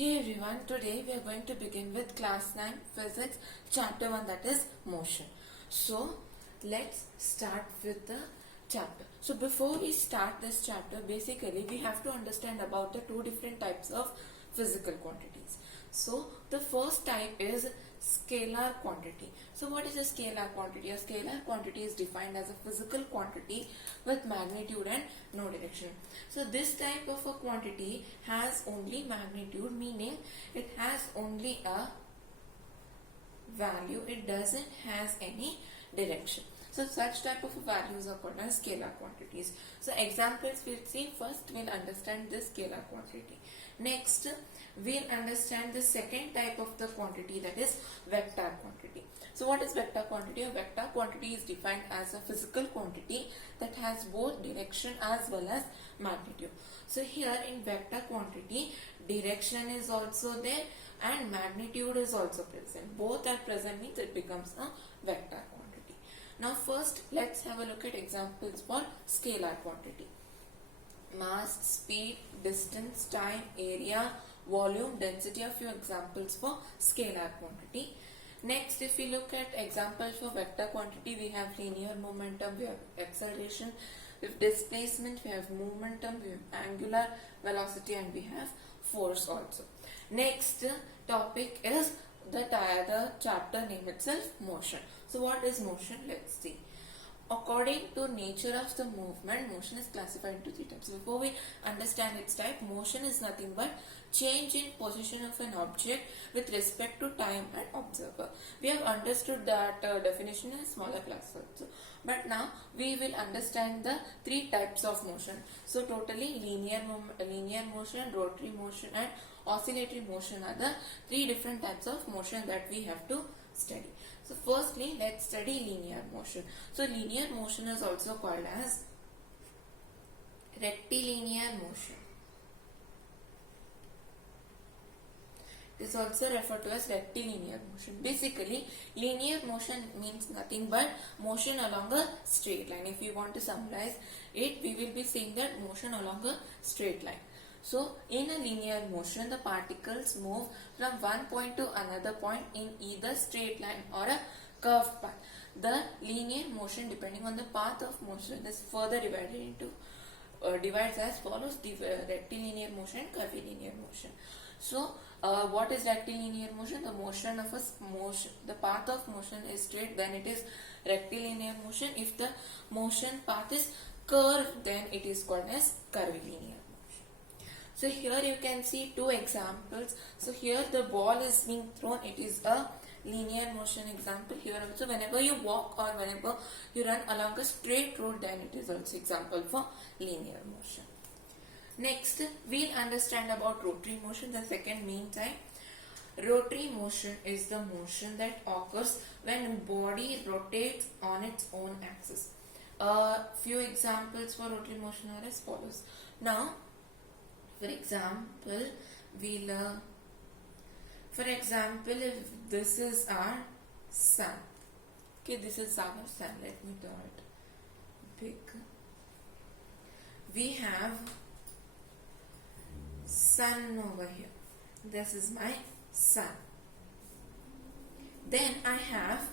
Hey everyone, today we are going to begin with class 9 physics chapter 1, that is motion. So let's start with the chapter. So before we start this chapter, basically we have to understand about the two different types of physical quantities. So the first type is scalar quantity. So what is a scalar quantity? A scalar quantity is defined as a physical quantity with magnitude and no direction. So this type of a quantity has only magnitude, meaning it has only a value, it doesn't has any direction. So such type of values are called as scalar quantities. So examples we'll see. First we'll understand this scalar quantity. Next we'll understand the second type of the quantity, that is vector quantity. So what is vector quantity? A vector quantity is defined as a physical quantity that has both direction as well as magnitude. So here in vector quantity, direction is also there and magnitude is also present. Both are present means it becomes a vector quantity. Now first let's have a look at examples for scalar quantity. Mass, speed, distance, time, area, volume, density are few examples for scalar quantity. Next, if we look at examples for vector quantity, we have linear momentum, we have acceleration, we have displacement, we have momentum, we have angular velocity, and we have force also. Next topic is the chapter name itself, motion. So what is motion? Let's see. According to nature of the movement, motion is classified into three types. Before we understand its type, motion is nothing but change in position of an object with respect to time and observer. We have understood that definition in smaller class also. But now we will understand the three types of motion. So totally linear motion, rotary motion and oscillatory motion are the three different types of motion that we have to study. So firstly, let's study linear motion. So linear motion is also called as rectilinear motion. It is also referred to as rectilinear motion. Basically, linear motion means nothing but motion along a straight line. If you want to summarize it, we will be saying that motion along a straight line. So, in a linear motion, the particles move from one point to another point in either straight line or a curved path. The linear motion, depending on the path of motion, is further divided into divides as follows: rectilinear motion, curvilinear motion. So, what is rectilinear motion? The motion of a motion, the path of motion is straight, then it is rectilinear motion. If the motion path is curved, then it is called as curvilinear. So here you can see two examples. So here the ball is being thrown. It is a linear motion example. Here also whenever you walk or whenever you run along a straight road, then it is also example for linear motion. Next, we'll understand about rotary motion, the second main type. Rotary motion is the motion that occurs when body rotates on its own axis. A few examples for rotary motion are as follows. Now, for example, if this is our sun, okay, this is our sun. Let me draw it big. We have sun over here. This is my sun. Then I have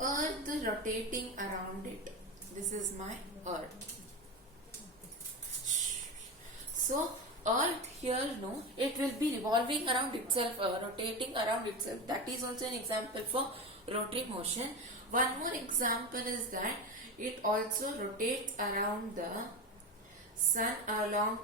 earth rotating around it. This is my earth. So earth here, no, it will be revolving around itself, rotating around itself. That is also an example for rotary motion. One more example is that it also rotates around the sun along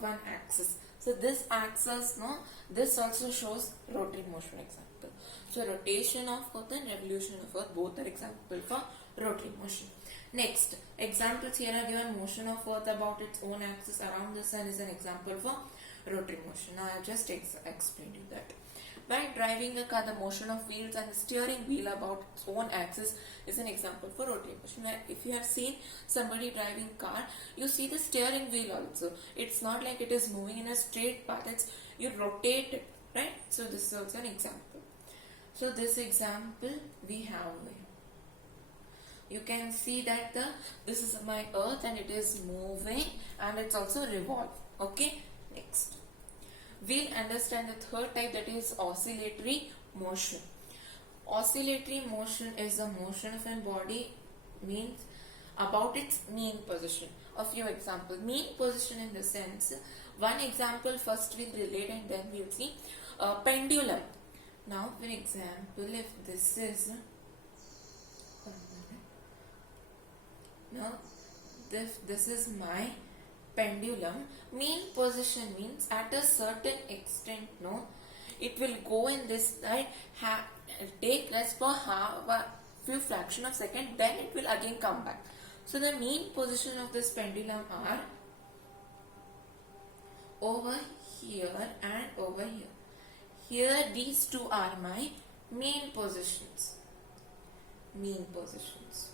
one axis. So this axis, no, this also shows rotary motion example. So rotation of earth and revolution of earth, both are example for rotary motion. Next, examples here are given. Motion of earth about its own axis around the sun is an example for rotary motion. Now I have just explained you that. By driving a car, the motion of wheels and the steering wheel about its own axis is an example for rotary motion. Now, if you have seen somebody driving car, you see the steering wheel also. It's not like it is moving in a straight path. It's you rotate it, right? So this is also an example. So this example we have here. You can see that this is my earth and it is moving and it's also revolve. Okay. Next, we'll understand the third type, that is oscillatory motion. Oscillatory motion is the motion of a body means about its mean position. A few examples. Mean position in the sense, one example first we'll relate and then we'll see. Pendulum. Now for example, if this is now this is my pendulum, mean position means at a certain extent, no, it will go in this side, take rest for a few fraction of second, then it will again come back. So the mean position of this pendulum are over here and over here. Here these two are my mean positions. Mean positions.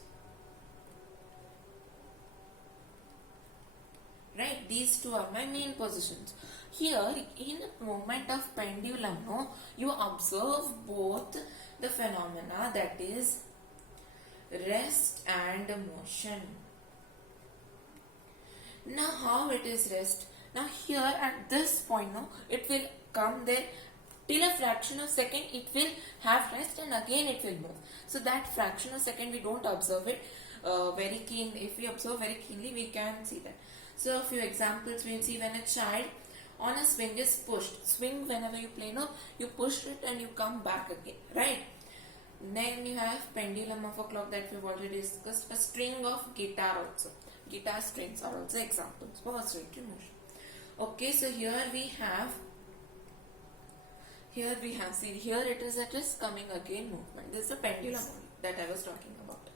Right, these two are my mean positions. Here in movement of pendulum, no, you observe both the phenomena, that is rest and motion. Now how it is rest? Now here at this point, no, it will come there till a fraction of second, it will have rest and again it will move. So that fraction of second we don't observe it very keenly. If we observe very keenly, we can see that. So a few examples we'll see. When a child on a swing is pushed. Swing, whenever you play, no, you push it and you come back again, right? Then you have pendulum of a clock that we've already discussed. A string of guitar also. Guitar strings are also examples for oscillatory motion. Okay, so here we have, see, here it is coming again movement. This is a pendulum only that I was talking about.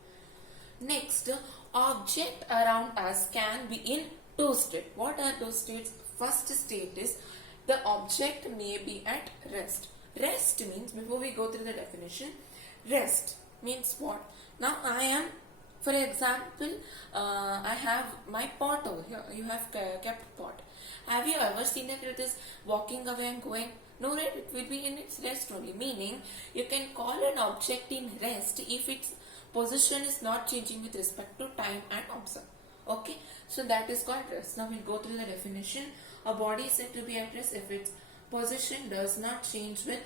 Next, object around us can be in two states. What are those states? First state is the object may be at rest. Rest means, before we go through the definition, rest means what? Now I am, for example, I have my pot over here. You have kept pot. Have you ever seen that it is walking away and going? No, right? It will be in its rest only. Meaning, you can call an object in rest if its position is not changing with respect to time and observe. Okay, so that is called rest. Now we'll go through the definition. A body is said to be at rest if its position does not change with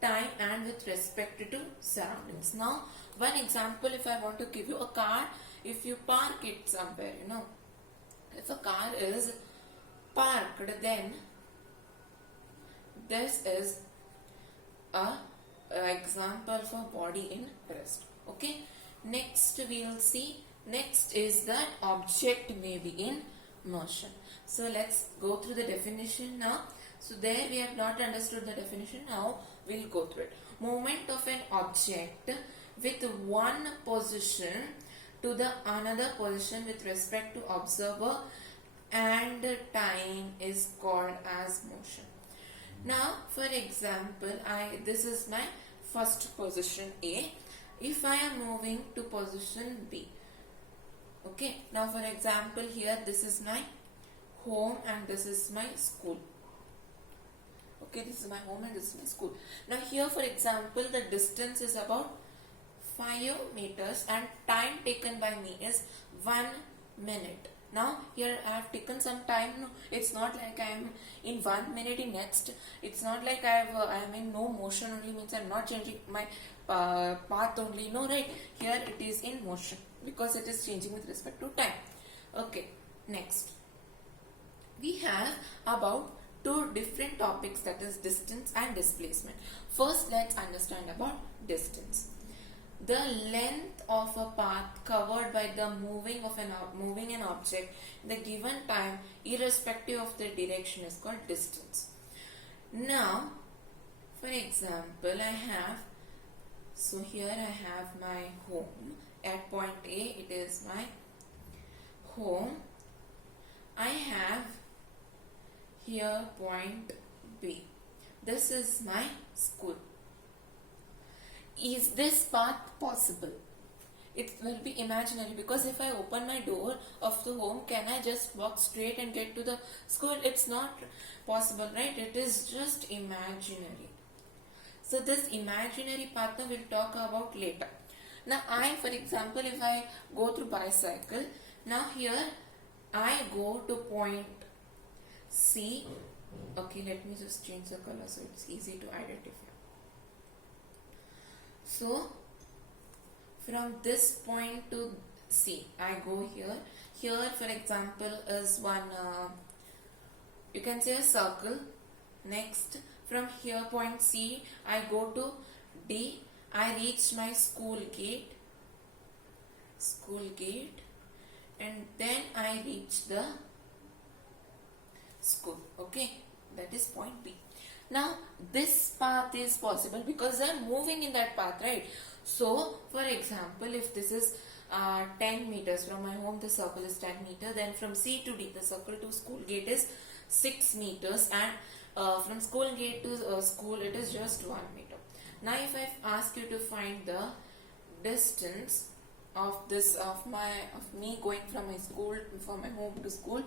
time and with respect to surroundings. Now, one example, if I want to give you, a car, if you park it somewhere, you know, if a car is parked, then this is a example for body in rest. Okay, next we will see, next is that object may be in motion. So let's go through the definition now. So there we have not understood the definition. Now we'll go through it. Movement of an object with one position to the another position with respect to observer and time is called as motion. Now for example, this is my first position A. If I am moving to position B, okay, now for example, here this is my home and this is my school. Okay, this is my home and this is my school. Now here for example, the distance is about 5 meters and time taken by me is 1 minute. Now here I have taken some time. No, it's not like I am in 1 minute in next. It's not like I am in no motion only, means I am not changing my path only. No, right? Here it is in motion because it is changing with respect to time. Okay, next we have about two different topics, that is distance and displacement. First, let's understand about distance. The length of a path covered by the moving an object in the given time, irrespective of the direction, is called distance. Now, for example, so here I have my home. At point A, it is my home. I have here point B. This is my school. Is this path possible? It will be imaginary, because if I open my door of the home, can I just walk straight and get to the school? It's not possible, right? It is just imaginary. So this imaginary path we'll talk about later. Now for example, if I go through bicycle, now here I go to point C. Okay, let me just change the color so it's easy to identify. So from this point to C, I go here. Here, for example, is one, you can say a circle. Next, from here point C, I go to D. I reach my school gate, and then I reach the school. Okay, that is point B. Now this path is possible because I am moving in that path, right? So for example, if this is 10 meters from my home, the circle is 10 meters. Then from C to D, the circle to school gate is 6 meters, and from school gate to school, it is just 1 meter. Now if I ask you to find the distance of me going from my home to school,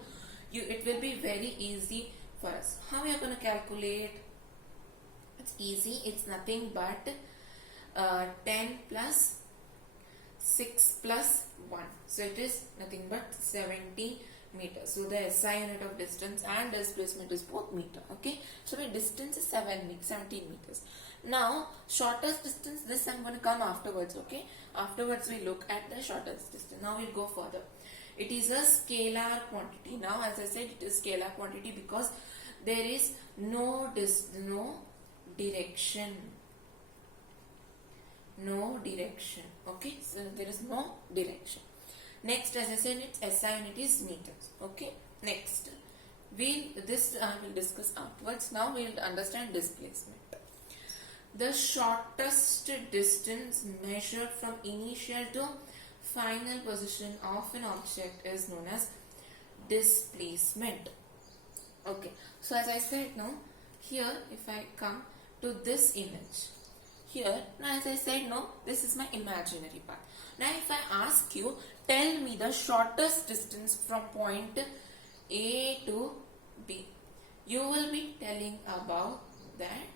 it will be very easy for us. How we are going to calculate? It's easy. It's nothing but 10 plus 6 plus 1. So it is nothing but 70 meters. So the SI unit of distance and displacement is both meter. Okay. So my distance is 17 meters. Now shortest distance, this I'm going to come afterwards. Okay. Afterwards we look at the shortest distance. Now we'll go further. It is a scalar quantity. Now as I said, it is scalar quantity because there is no direction. No direction. Okay, so there is no direction. Next, as I said, its SI unit is meters. Okay. Next, we'll discuss afterwards. Now we'll understand displacement. The shortest distance measured from initial to final position of an object is known as displacement. Okay, so as I said now, here if I come to this image, here, now as I said no, this is my imaginary path. Now if I ask you, tell me the shortest distance from point A to B, you will be telling about that.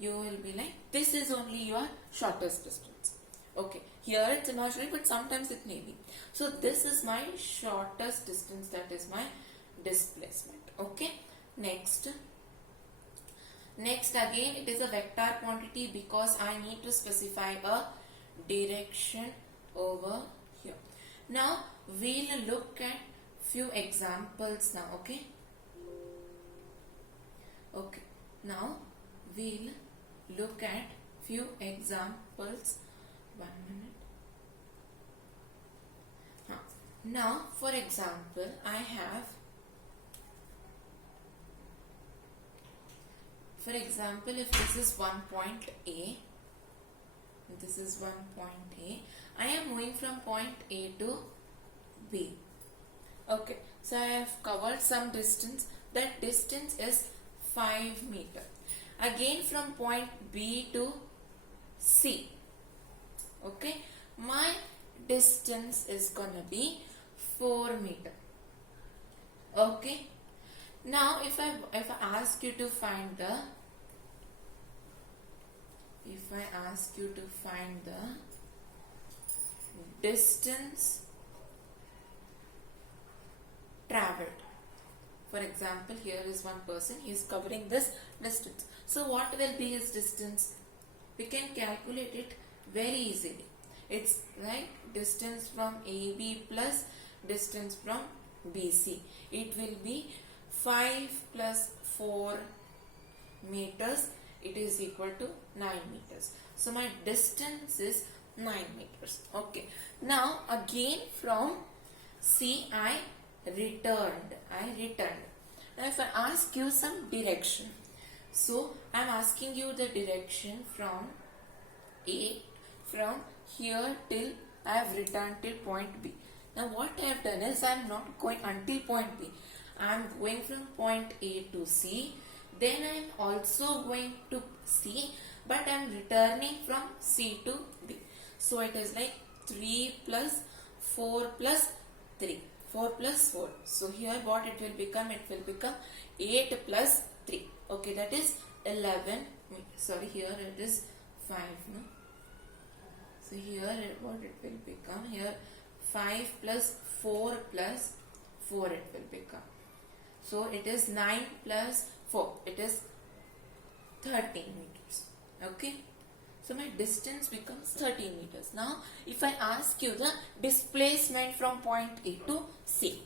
You will be like, this is only your shortest distance. Okay, here it's imaginary, but sometimes it may be. So this is my shortest distance, that is my displacement. Okay, next again, it is a vector quantity because I need to specify a direction over here. Now we'll look at few examples now. Okay, now we'll look at few examples. 1 minute. Now for example, I have, for example, if this is one point A, this is one point A, I am moving from point A to B. Okay, so I have covered some distance. That distance is 5 meter. Again from point B to C. Okay, my distance is gonna be 4 meter. Okay, now if I ask you to find the distance traveled. For example, here is one person, he is covering this distance. So what will be his distance? We can calculate it very easily. It's like distance from AB plus distance from BC. It will be 5 plus 4 meters. It is equal to 9 meters. So my distance is 9 meters. Okay. Now again from C I returned. Now if I ask you some direction. So I am asking you the direction from A, from here till I have returned till point B. Now what I have done is I am not going until point B. I am going from point A to C. Then I am also going to C, but I am returning from C to B. So it is like 3 plus 4 plus 3. 4 plus 4. So here what it will become? It will become 8 plus 3. Okay, that is 11. Sorry, here it is 5. No? So here what it will become? Here 5 plus 4 plus 4 it will become. So it is 9 plus 4. It is 13 meters. Okay. So my distance becomes 13 meters. Now if I ask you the displacement from point A to C,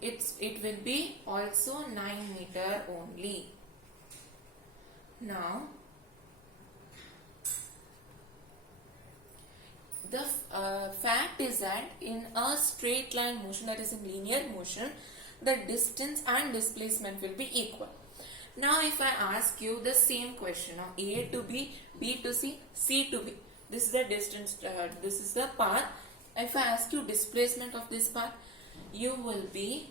it will be also 9 meter only. Now the fact is that in a straight line motion, that is in linear motion, the distance and displacement will be equal. Now if I ask you the same question of A to B, B to C, C to B, this is the distance, this is the path. If I ask you displacement of this path, you will be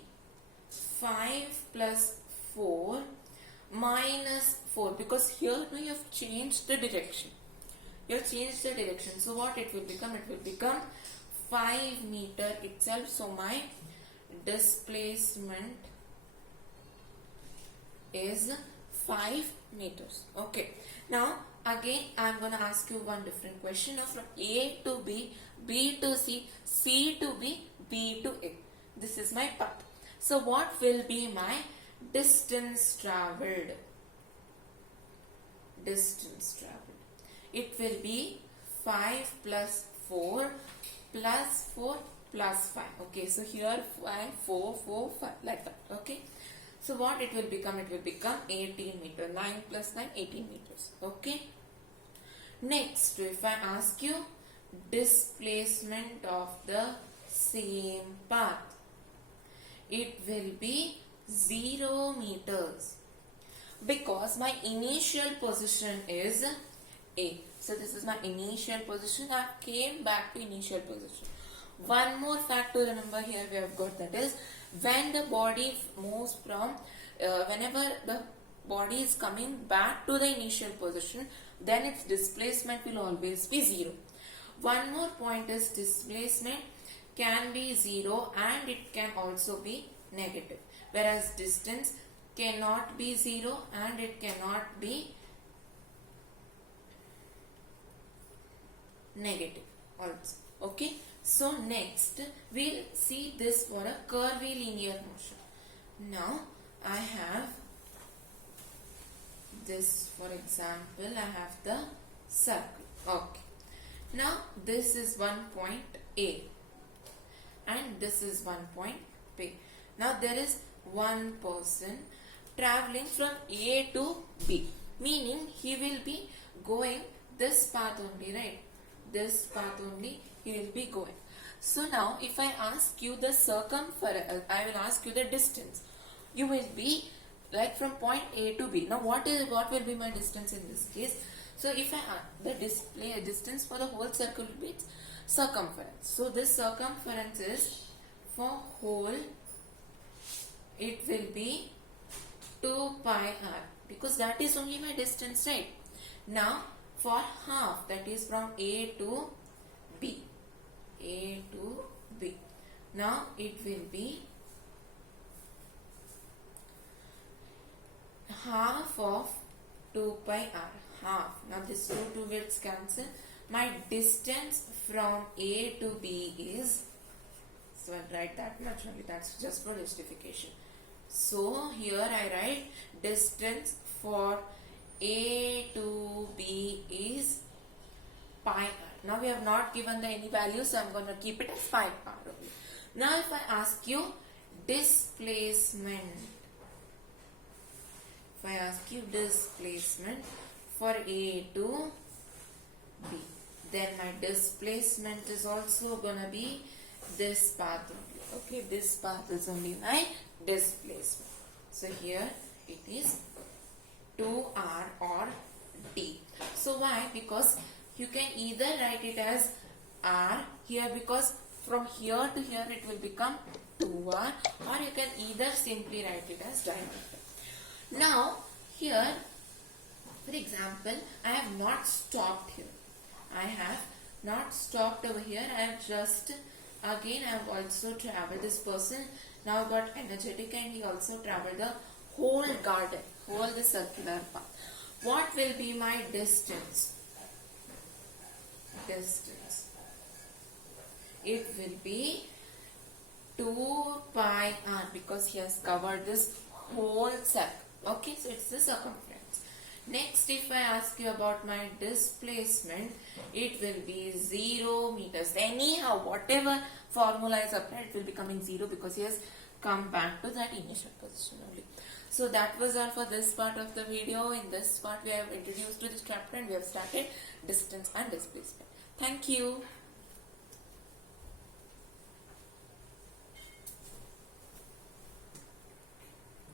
5 plus 4 minus 4, because here now you have changed the direction. You have changed the direction. So what it will become? It will become 5 meter itself. So my displacement is 5 meters. Okay. Now again I am going to ask you one different question. Now from A to B, B to C, C to B, B to A. This is my path. So what will be my distance traveled? Distance traveled. It will be 5 plus 4 plus 4 plus 5. Okay, so here 5, 4, 4, 5, like that. Okay. So what it will become? It will become 18 meter. 9 plus 9, 18 meters. Okay. Next, if I ask you displacement of the same path, it will be 0 meters, because my initial position is A. So this is my initial position. I came back to initial position. One more fact to remember here we have got, that is when the body moves from, whenever the body is coming back to the initial position, then its displacement will always be 0. One more point is displacement can be 0 and it can also be negative, whereas distance cannot be 0 and it cannot be negative also. Okay. So next we'll see this for a curvy linear motion. Now I have this, for example, I have the circle. Okay. Now this is one point A and this is one point B. Now there is one person traveling from A to B, meaning he will be going this path only, right? This path only he will be going. So now if I ask you the circumference, I will ask you the distance. You will be like from point A to B. Now what will be my distance in this case? So if I the distance for the whole circle will be its circumference. So this circumference is for whole, it will be 2 pi r, because that is only my distance, right? Now for half, that is from A to B, A to B. Now it will be half of 2 pi r, half. Now this 2 gets cancelled. My distance from A to B is, so I'll write that much only, that's just for justification. So here I write distance for A to B is pi r. Now we have not given the any value, so I'm going to keep it as pi r only. Now if I ask you displacement, if I ask you displacement for A to B, then my displacement is also going to be this path only. Okay, this path is only my displacement. So here it is 2r or d. So why? Because you can either write it as r here, because from here to here it will become 2r, or you can either simply write it as diameter. Now here, for example, I have not stopped here. I have not stopped over here. I have just, again I have also traveled, this person now got energetic and he also traveled the whole garden, whole the circular path. What will be my distance? Distance. It will be 2 pi r, because because he has covered this whole circle. Okay, so it's the circumference. Next, if I ask you about my displacement, it will be 0 meters. Anyhow, whatever formula is applied, it will be coming 0 because he has come back to that initial position only. So that was all for this part of the video. In this part, we have introduced to this chapter and we have started distance and displacement. Thank you.